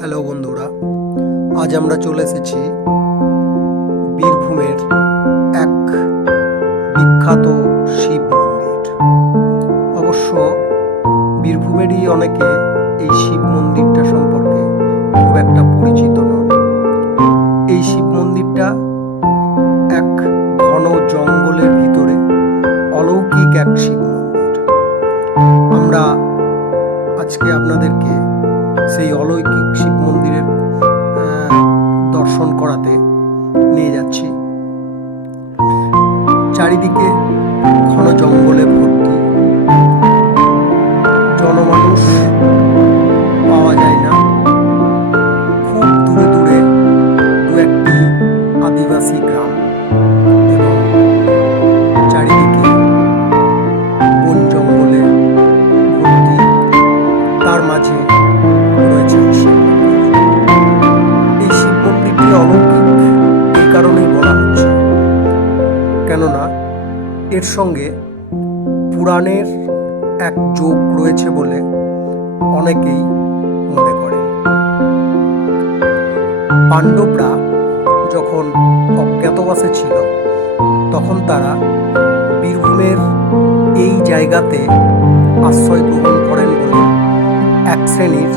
Hello বন্ধুরা, আজ আমরা চলে এসেছি বীরভূমের এক বিখ্যাত শিব মন্দির। অবশ্য বীরভূমেরই অনেকে এই শিব মন্দিরটা সম্পর্কে খুব একটা পরিচিত নয়। এই শিব মন্দিরটা এক ঘন জঙ্গলের ভিতরে অলৌকিক এক শিব মন্দির। আমরা আজকে আপনাদেরকে সেই অলৌকিক শিব মন্দিরের দর্শন করাতে নিয়ে যাচ্ছি। চারিদিকে ঘন জঙ্গলে ভর্তি, জনমানুষ পাওয়া যায় না। খুব দূরে দূরে দু একটি আদিবাসী গ্রাম এবং চারিদিকে বন জঙ্গলে ভর্তি। তার মাঝে রয়েছে শিব মন্দির। এই শিব মন্দিরটি অলৌকিক এই কারণেই বলা হচ্ছে, কেননা এর সঙ্গে পুরাণের এক যোগ রয়েছে বলে অনেকেই মনে করেন। পাণ্ডবরা যখন অজ্ঞাতবাসে ছিল তখন তারা বীরভূমের এই জায়গাতে আশ্রয় গ্রহণ করেন বলে এক শ্রেণীর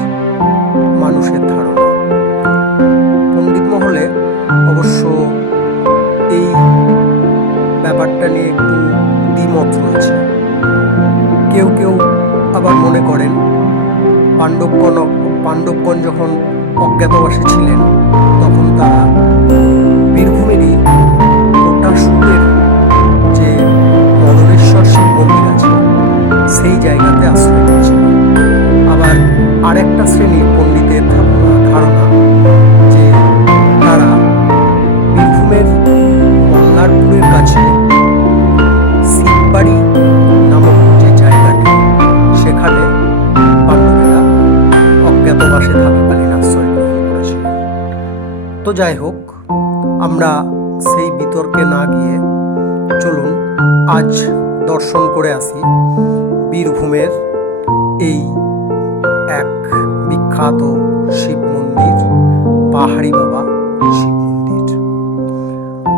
মানুষের ধারণা। পণ্ডিত মহলে অবশ্য এই ব্যাপারটা নিয়ে একটু দ্বিমত রয়েছে। কেউ কেউ আবার মনে করেন পাণ্ডবগণ যখন অজ্ঞাতবাসে ছিলেন তখন তারা বীরভূমেরই কোটাসুরের যে মদনেশ্বর শিব মন্দির আছে সেই জায়গাতে আশ্রয় নিয়েছিল। আবার আরেকটা শ্রেণীর পণ্ডিতের ধারণা যে তারা বীরভূমের মল্লারপুরের কাছে শিববাড়ি নামক যে জায়গাটি, সেখানে পাণ্ডবেরা অজ্ঞাতবাসে থাকাকালীন আশ্রয় গ্রহণ করেছিলেন। তো যাই হোক, আমরা সেই বিতর্কে না গিয়ে চলুন আজ দর্শন করে আসি বীরভূমের এই এক বিখ্যাত শিব মন্দির, পাহাড়ি বাবা শিব মন্দির।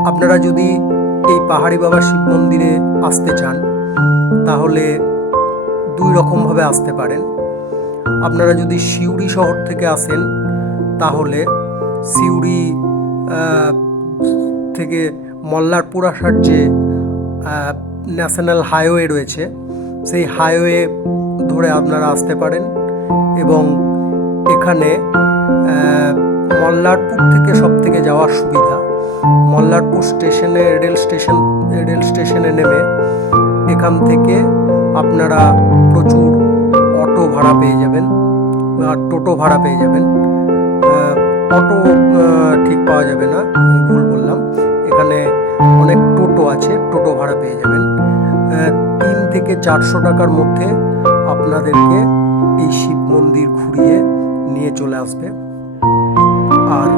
আপনারা যদি এই পাহাড়ি বাবা শিব মন্দিরে আসতে চান তাহলে দুই রকমভাবে আসতে পারেন। আপনারা যদি সিউড়ি শহর থেকে আসেন তাহলে সিউড়ি থেকে মল্লারপুর আসার যে ন্যাশনাল হাইওয়ে রয়েছে সেই হাইওয়ে ধরে আপনারা আসতে পারেন এবং এখানে মল্লারপুর থেকে সব থেকে যাওয়ার সুবিধা। মল্লারপুর স্টেশনে রেল স্টেশনে নেমে এখান থেকে আপনারা প্রচুর অটো ভাড়া পেয়ে যাবেন আর টোটো ভাড়া পেয়ে যাবেন। অটো ঠিক পাওয়া যাবে না, ভুল বললাম। এখানে অনেক টোটো আছে, টোটো ভাড়া পেয়ে যাবেন। 3 থেকে 400 টাকার মধ্যে আপনাদেরকে এই শিব মন্দির ঘুরিয়ে নিয়ে চলে আসবে। আর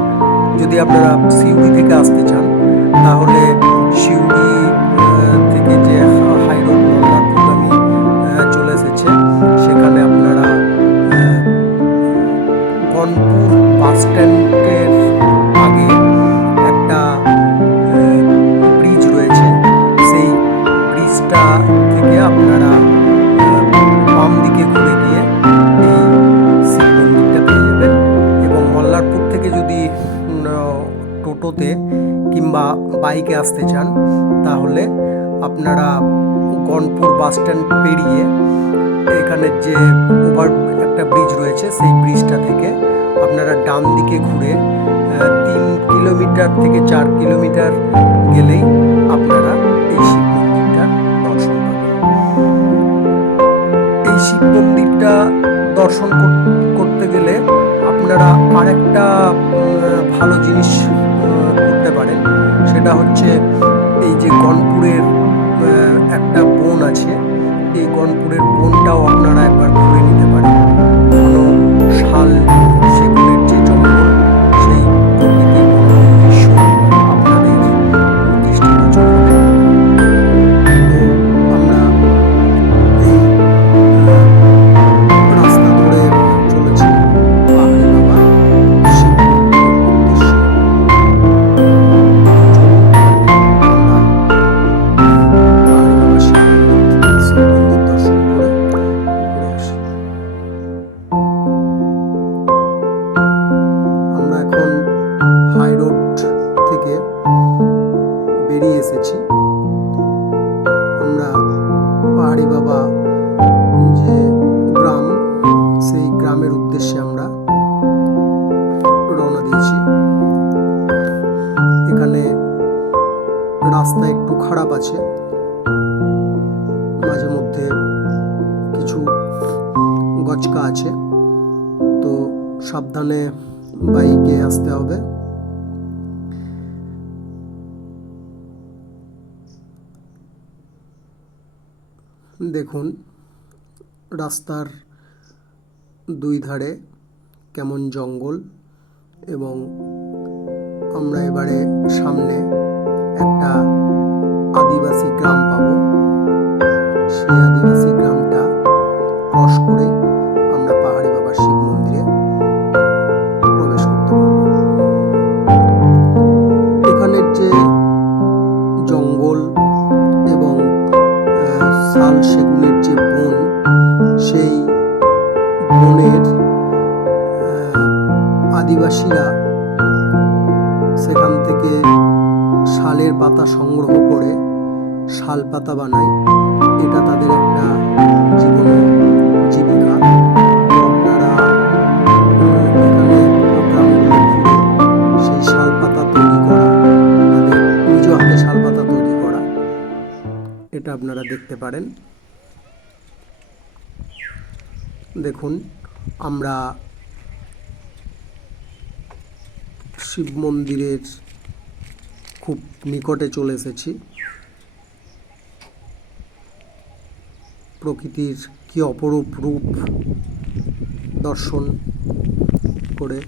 যদি আপনারা সিউড়ি থেকে আসতে চান তাহলে সিউড়ি থেকে যে হাইরোড মল্লারপুরগামী চলে এসেছে, সেখানে আপনারা গনপুর বাস স্ট্যান্ডের আগে একটা ব্রিজ রয়েছে, সেই ব্রিজটা থেকে আপনারা বাম দিকে ঘুরে গিয়ে এই শিব মন্দিরটা পেয়ে যাবেন। এবং মল্লারপুর থেকে যদি টোটোতে কিংবা বাইকে আসতে চান তাহলে আপনারা গনপুর বাস স্ট্যান্ড পেরিয়ে এখানে যে একটা ব্রিজ রয়েছে সেই ব্রিজটা থেকে আপনারা ডান দিকে ঘুরে 3 কিলোমিটার থেকে 4 কিলোমিটার গেলেই আপনারা এই শিব মন্দিরটার দর্শন পাবেন। এই শিব মন্দিরটা দর্শন করতে গেলে আপনারা আরেকটা ভালো জিনিস করতে পারেন। সেটা হচ্ছে এই যে গনপুরের একটা বন আছে, এই গনপুরের বনটাও আপনারা একবার ঘুরে নিতে পারেন। ঘন শাল সেগুনের যে জঙ্গল, সেই প্রকৃতির দৃশ্য আপনাদের দৃষ্টিগোচর হবে। তো আমরা এই রাস্তা ধরে চলেছি। উদ্দেশ্যে আমরা রওনা দিয়েছি। এখানে রাস্তা একটু খারাপ আছে, মাঝে মধ্যে কিছু গচকা আছে, তো সাবধানে বাইকে আসতে হবে। দেখুন রাস্তার দুই ধারে কেমন জঙ্গল, এবং আমরা এবারে সামনে একটা আদিবাসী গ্রাম পাবো। সেই আদিবাসী গ্রামটা ক্রস করে আমরা পাহাড়ি বাবার শিব মন্দিরে প্রবেশ করতে পারবো। এখানের যে জঙ্গল এবং শাল সেগুনের যে বন, সেই বনের আদিবাসীরা সেখান থেকে শালের পাতা সংগ্রহ করে শাল পাতা বানায়। এটা তাদের একটা জীবিকা। আপনারা এখানে গ্রামগুলো ঘুরে সেই শাল পাতা তৈরি করা, তাদের নিজ হাতে শাল পাতা তৈরি করা, এটা আপনারা দেখতে পারেন। দেখুন আমরা শিব মন্দিরের খুব নিকটে চলে এসেছি। প্রকৃতির কি অপরূপ রূপ দর্শন করে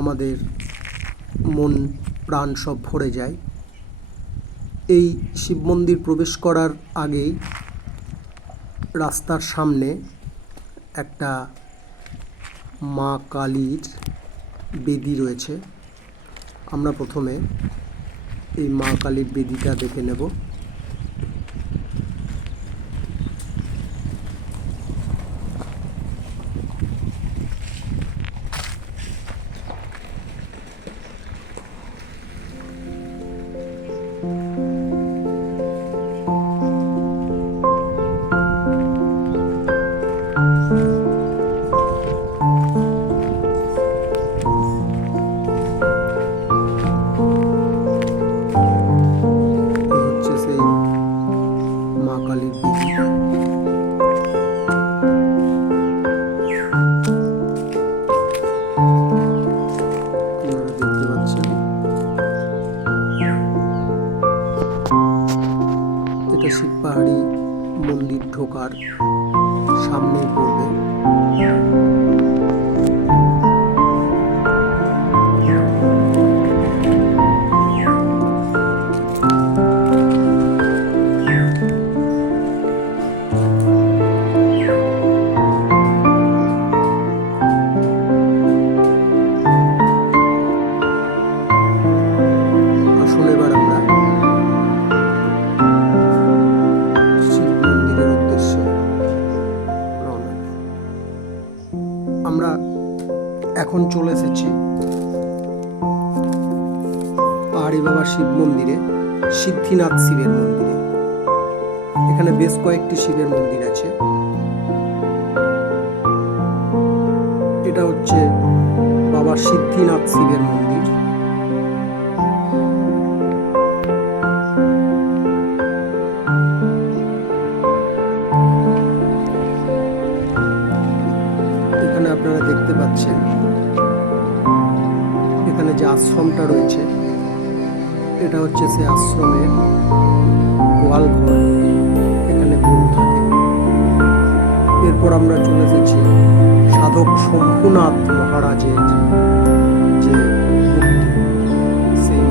আমাদের মন প্রাণ সব ভরে যায়। এই শিব মন্দির প্রবেশ করার আগেই রাস্তার সামনে একটা মা কালীর বেদি রয়েছে। আমরা প্রথমে এই মা কালীর বেদিটা দেখে নেব। হচ্ছে সেই মা কালীর বেদি। আপনারা দেখতে পাচ্ছেন এটা শিব পাহাড়ি মন্দির ঢোকার সামনেই পড়বে। আসুন এবার আমরা শিব মন্দিরের উদ্দেশ্যে রওনা। আমরা এখন চলে এসেছি পাহাড়ি বাবা শিব মন্দিরে, সিদ্ধিনাথ শিবের মন্দিরে। এখানে বেশ কয়েকটি শিবের মন্দির আছে। এটা হচ্ছে বাবা সিদ্ধিনাথ শিবের মন্দির। এখানে আপনারা দেখতে পাচ্ছেন এখানে যে আশ্রমটা রয়েছে, এটা হচ্ছে সেই আশ্রমের গোয়াল ঘর। এখানে গরু থাকে। এরপর আমরা চলে এসেছি সাধক শম্ভুনাথ মহারাজের যে মূর্তি, সেই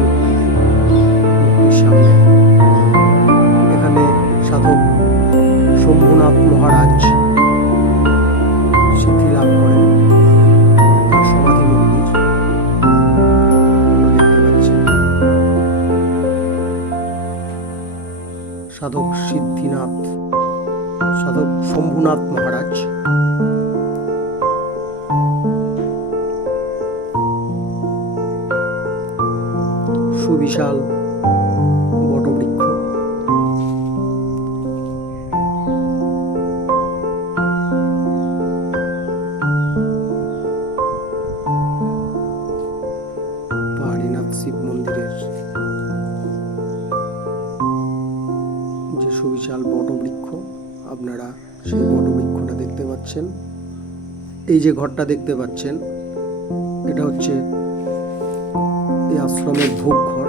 মূর্তির সামনে। এখানে সাধক শম্ভুনাথ মহারাজ সিদ্ধি লাভ করেন, তার সমাধি মন্দির আমরা দেখতে পাচ্ছি। সাধক শম্ভুনাথ মহারাজ। সুবিশাল বটবৃক্ষ। আপনারা সেই বটবৃক্ষটা দেখতে পাচ্ছেন। এই যে ঘরটা দেখতে পাচ্ছেন, এটা হচ্ছে এই আশ্রমের ভোগ ঘর।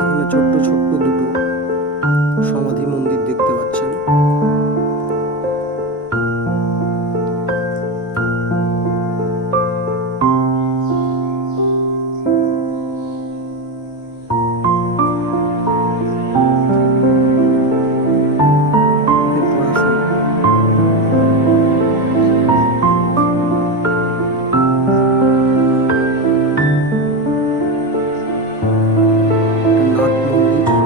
এখানে ছোট্ট ছোট্ট দুটো সমাধি মন্দির দেখতে পাচ্ছেন। এরপর আসুন নাট মন্দির।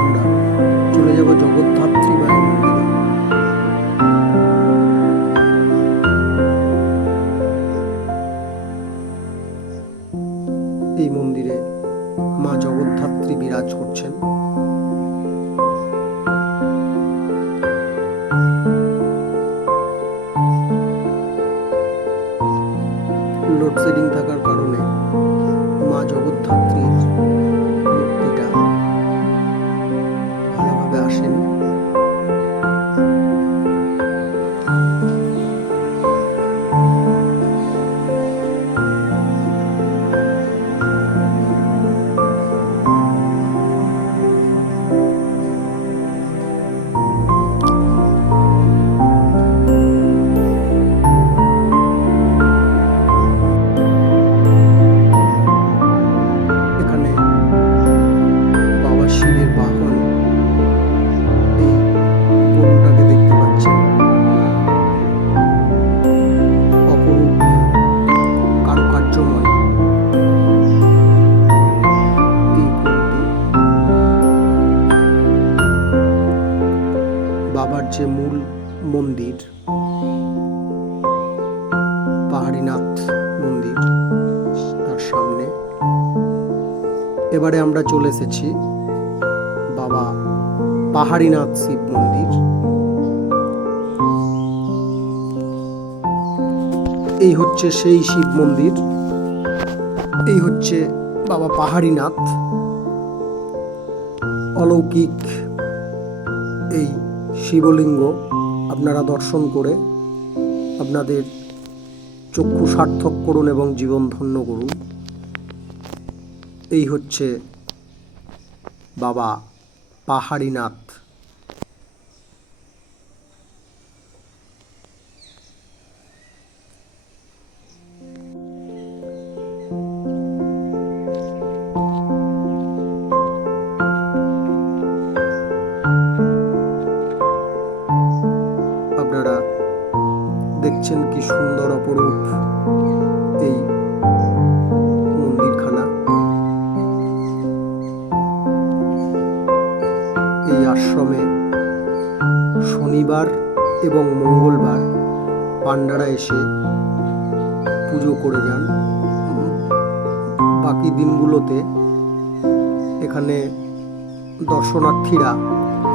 আমরা চলে যাব জগদ্ধাত্রী মায়ের মন্দিরে। এই মন্দিরে মা জগদ্ধাত্রী বিরাজ করছেন। লোডশেডিং থাকার কারণে মা জগদ্ধাত্রীর মূর্তিটা ভালোভাবে আসেনি। এখানে বাবা শিবের বাহন এই গরুটাকে দেখতে পাচ্ছেন। অপরূপ কারুকার্যময় এই গরুটি। বাবার যে মূল মন্দির পাহাড়ীনাথ মন্দির, তার সামনে এবারে আমরা চলে এসেছি বাবা পাহাড়ীনাথ শিব মন্দির। এই হচ্ছে সেই শিব মন্দির, এই হচ্ছে বাবা পাহাড়ীনাথ। অলৌকিক এই শিবলিঙ্গ আপনারা দর্শন করে আপনাদের চক্ষু সার্থক করুন এবং জীবন ধন্য করুন। এই হচ্ছে বাবা পাহাড়ীনাথ। আপনারা দেখছেন কি সুন্দর অপরূপ এই মন্দিরখানা। এই আশ্রমে শনিবার এবং মঙ্গলবার পান্ডারা এসে পুজো করে যান। বাকি দিনগুলোতে এখানে দর্শনার্থীরা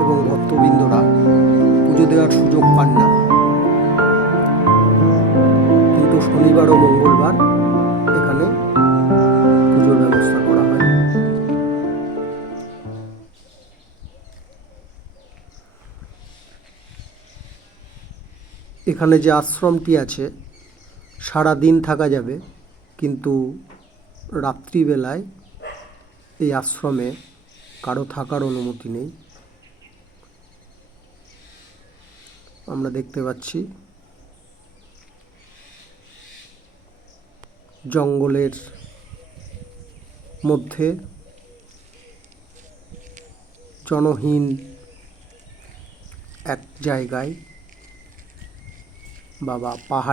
এবং ভক্তবৃন্দরা পুজো দেওয়ার সুযোগ পান না, কিন্তু শনিবার ও মঙ্গলবার এখানে পুজোর ব্যবস্থা করা হয়। এখানে যে আশ্রমটি আছে সারা দিন থাকা যাবে, কিন্তু রাত্রিবেলায় এই আশ্রমে কারো থাকার অনুমতি নেই। আমরা দেখতে পাচ্ছি জঙ্গলের মধ্যে জনহীন এক জায়গায় বাবা পাহাড়